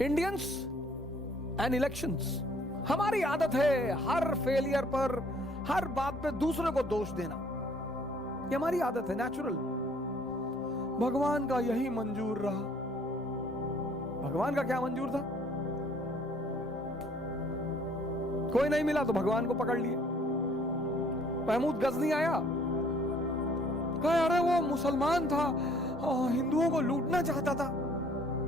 Indians and elections. हमारी आदत है हर फेलियर पर, हर बात पे दूसरे को दोष देना, ये हमारी आदत है, नेचुरल। भगवान का यही मंजूर रहा। भगवान का क्या मंजूर था? कोई नहीं मिला तो भगवान को पकड़ लिए। महमूद गजनी आया, कहा अरे वो मुसलमान था, हिंदुओं को लूटना चाहता था।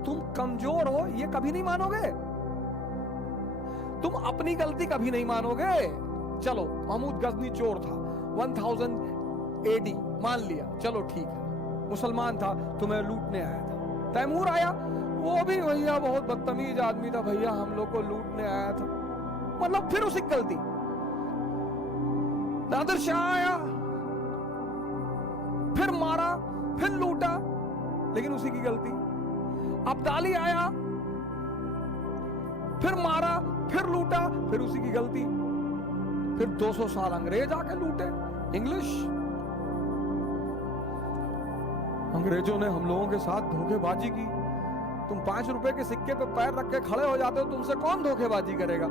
तुम कमजोर हो ये कभी नहीं मानोगे, तुम अपनी गलती कभी नहीं मानोगे। चलो महमूद गजनी चोर था, 1000 AD मान लिया, चलो ठीक है, मुसलमान था, तुम्हें लूटने आया था। तैमूर आया, वो भी भैया बहुत बदतमीज आदमी था, भैया हम लोग को लूटने आया था, मतलब फिर उसी गलती। नादिर शाह आया, फिर मारा, फिर लूटा, लेकिन उसी की गलती। अब्दाली आया, फिर मारा, फिर लूटा, फिर उसी की गलती। फिर 200 साल अंग्रेज आके लूटे, इंग्लिश। अंग्रेजों ने हम लोगों के साथ धोखेबाजी की। तुम 5 रुपए के सिक्के पे पैर रख के खड़े हो जाते हो, तुमसे कौन धोखेबाजी करेगा?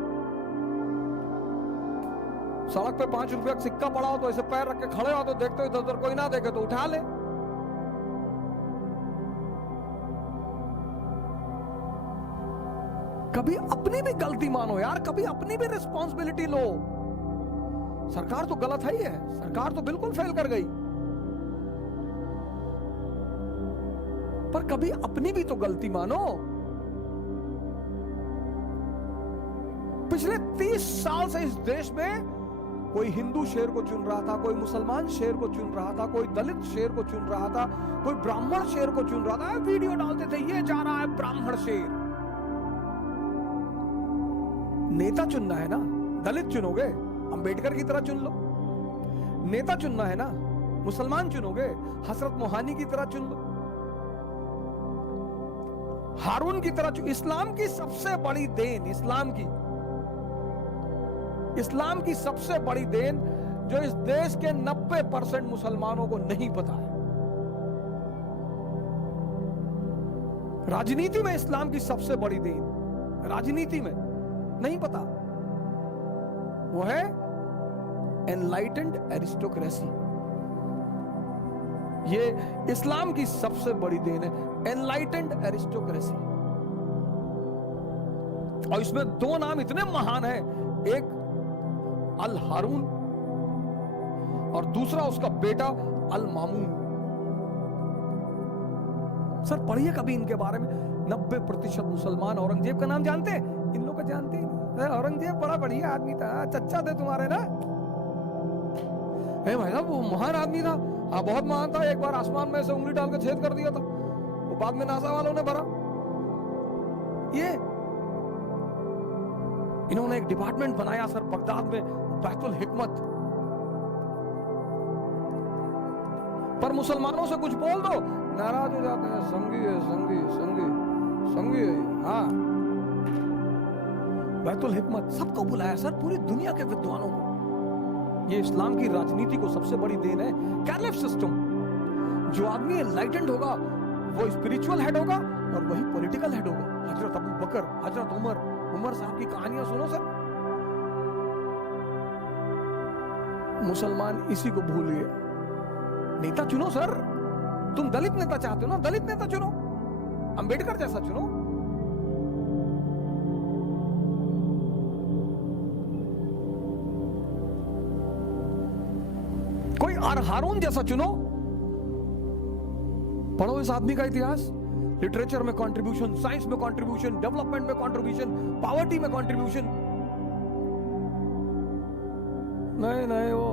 सड़क पे 5 रुपए का सिक्का पड़ा हो तो ऐसे पैर रख के खड़े हो, तो देखते हो इधर उधर कोई ना देखे तो उठा ले। कभी अपनी भी गलती मानो यार, कभी अपनी भी रिस्पॉन्सिबिलिटी लो। सरकार तो गलत है ही है, सरकार तो बिल्कुल फेल कर गई, पर कभी अपनी भी तो गलती मानो। पिछले 30 साल से इस देश में कोई हिंदू शेर को चुन रहा था, कोई मुसलमान शेर को चुन रहा था, कोई दलित शेर को चुन रहा था, कोई ब्राह्मण शेर को चुन रहा था। वीडियो डालते थे, ये जा रहा है ब्राह्मण शेर। नेता चुनना है ना, दलित चुनोगे, अंबेडकर की तरह चुन लो। नेता चुनना है ना, मुसलमान चुनोगे, हजरत मोहानी की तरह चुन लो, हारून की तरह चुन। इस्लाम की सबसे बड़ी देन, इस्लाम की सबसे बड़ी देन जो इस देश के 90% मुसलमानों को नहीं पता है। राजनीति में इस्लाम की सबसे बड़ी देन, राजनीति में नहीं पता, वो है एनलाइटेंड एरिस्टोक्रेसी। ये इस्लाम की सबसे बड़ी देन है, एनलाइटेंड एरिस्टोक्रेसी। और इसमें 2 नाम इतने महान हैं, एक अल हारून और दूसरा उसका बेटा अल मामून। सर पढ़िए कभी इनके बारे में। 90% मुसलमान औरंगजेब का नाम जानते हैं, इन लोग का जानते ही नहीं। औरंगजेब बड़ा बढ़िया आदमी था, चच्चा थे तुम्हारे ना। भाई साहब वो महान आदमी था, हाँ बहुत महान था। एक बार आसमान में से उंगली डाल के छेद कर दिया था, वो बाद में नासा वालों ने भरा। ये इन्होंने एक डिपार्टमेंट बनाया सर बगदाद में, बैतुल हिकमत। पर मुसलमानों से कुछ बोल दो, नाराज हो जाते हैं, संगी है, संगी है। हाँ, बैतुल हिकमत सबको बुलाया सर, पूरी दुनिया के विद्वानों को। ये इस्लाम की राजनीति को सबसे बड़ी देन है, कैलिफ सिस्टम। जो आदमी एनलाइटेंड होगा वो स्पिरिचुअल हेड होगा और वही पॉलिटिकल हेड होगा। हजरत अबू बकर, हजरत उमर साहब की कहानियां सुनो सर। मुसलमान इसी को भूल गए। नेता चुनो सर, तुम दलित नेता चाहते हो ना, दलित नेता चुनो, अंबेडकर जैसा चुनो। कोई हारून जैसा चुनो। पढ़ो इस आदमी का इतिहास, लिटरेचर में कंट्रीब्यूशन, साइंस में कंट्रीब्यूशन, डेवलपमेंट में कंट्रीब्यूशन, पॉवर्टी में कंट्रीब्यूशन। नहीं वो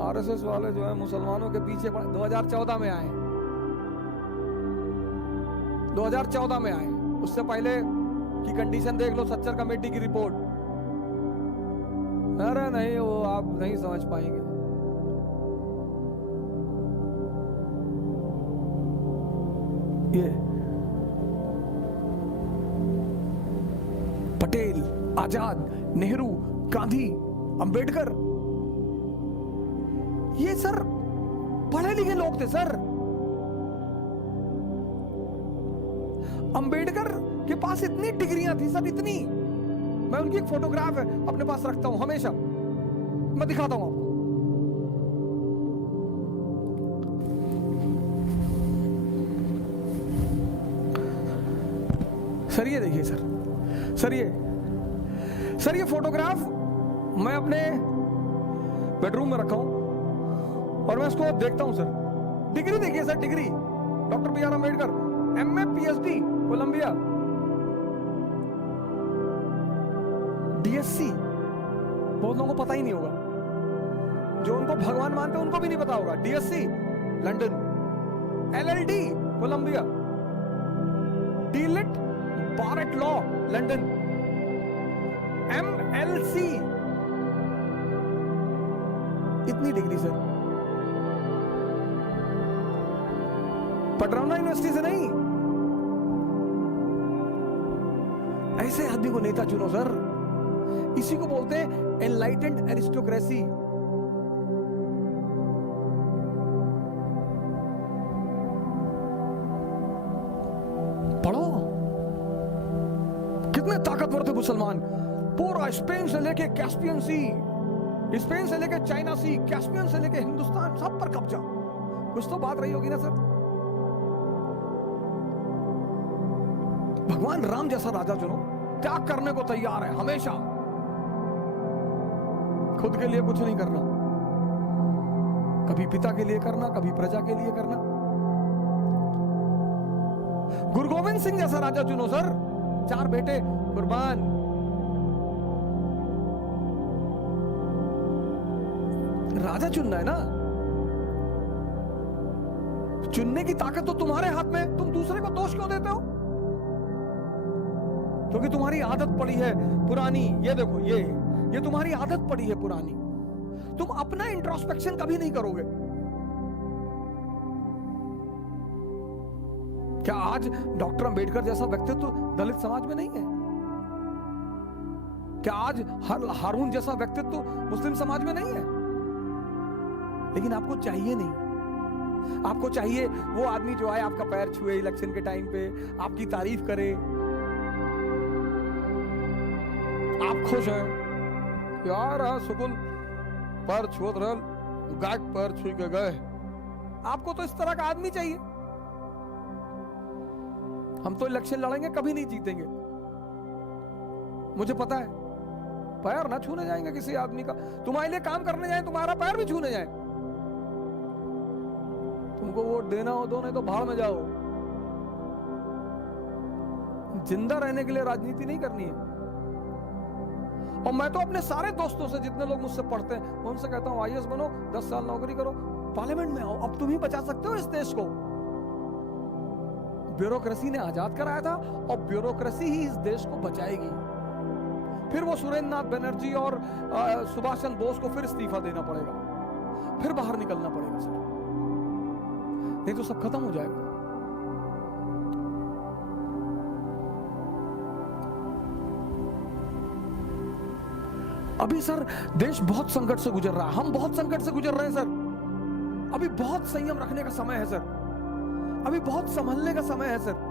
आरएसएस वाले जो है मुसलमानों के पीछे 2014 में आए, 2014 में आए। उससे पहले की कंडीशन देख लो, सच्चर कमेटी की रिपोर्ट। अरे नहीं, वो आप नहीं समझ पाएंगे। ये पटेल, आजाद, नेहरू, गांधी, अंबेडकर, ये सर पढ़े लिखे लोग थे सर। अंबेडकर के पास इतनी डिग्रियां थी सर, इतनी। मैं उनकी एक फोटोग्राफ है अपने पास रखता हूं हमेशा, मैं दिखाता हूं आपको। सर ये देखिए सर ये फोटोग्राफ मैं अपने बेडरूम में रखा हूं और मैं इसको देखता हूं सर। डिग्री देखिए sir, degree doctor B R Ambedkar, MA PhD Columbia, DSc, बहुत लोगों को पता ही नहीं होगा, जो उनको भगवान मानते हैं उनको भी नहीं पता होगा। DSc London, LLD Columbia, DLitt bar at law London, MLC, इतनी डिग्री सर। पटरौना यूनिवर्सिटी से नहीं। ऐसे आदमी को नेता चुनो सर, इसी को बोलते हैं एनलाइटेंड एरिस्टोक्रेसी। पढ़ो, कितने ताकतवर थे मुसलमान। पूरा स्पेन से लेके कैस्पियन सी, स्पेन से लेके चाइना सी, कैस्पियन से लेके हिंदुस्तान, सब पर कब्जा। कुछ तो बात रही होगी ना सर। भगवान राम जैसा राजा चुनो, त्याग करने को तैयार है हमेशा, खुद के लिए कुछ नहीं करना, कभी पिता के लिए करना, कभी प्रजा के लिए करना। गुरु गोविंद सिंह जैसा राजा चुनो सर, 4 बेटे कुर्बान। राजा चुनना है ना, चुनने की ताकत तो तुम्हारे हाथ में। तुम दूसरे को दोष क्यों देते हो? क्योंकि तुम्हारी आदत पड़ी है पुरानी। ये देखो, ये तुम्हारी आदत पड़ी है पुरानी। तुम अपना इंट्रोस्पेक्शन कभी नहीं करोगे। क्या आज डॉक्टर अंबेडकर जैसा व्यक्तित्व दलित समाज में नहीं है? क्या आज हारून जैसा व्यक्तित्व मुस्लिम समाज में नहीं है? लेकिन आपको चाहिए नहीं। आपको चाहिए वो आदमी जो आए, आपका पैर छुए इलेक्शन के टाइम पे, आपकी तारीफ करे, आप खुश हैं यार, सुकुल पर छुत रहल, गाय पर छुई के गए। आपको तो इस तरह का आदमी चाहिए। हम तो इलेक्शन लड़ेंगे, कभी नहीं जीतेंगे, मुझे पता है। पैर ना छूने जाएंगे किसी आदमी का। तुम्हारे लिए काम करने जाए, तुम्हारा पैर भी छूने जाए। तुमको वोट देना हो दो, नहीं तो भाड़ में जाओ। जिंदा रहने के लिए राजनीति नहीं करनी है। और मैं तो अपने सारे दोस्तों से, जितने लोग मुझसे पढ़ते हैं, उनसे कहता हूं आईएएस बनो, 10 साल नौकरी करो, पार्लियामेंट में आओ। अब तुम ही बचा सकते हो इस देश को। ब्यूरोक्रेसी ने आजाद कराया था और ब्यूरोक्रेसी ही इस देश को बचाएगी। फिर वो सुरेंद्र नाथ बनर्जी और सुभाष चंद्र बोस को फिर इस्तीफा देना पड़ेगा, फिर बाहर निकलना पड़ेगा सर, नहीं तो सब खत्म हो जाएगा। अभी सर देश बहुत संकट से गुजर रहा है, हम बहुत संकट से गुजर रहे हैं सर। अभी बहुत संयम रखने का समय है सर, अभी बहुत संभलने का समय है सर।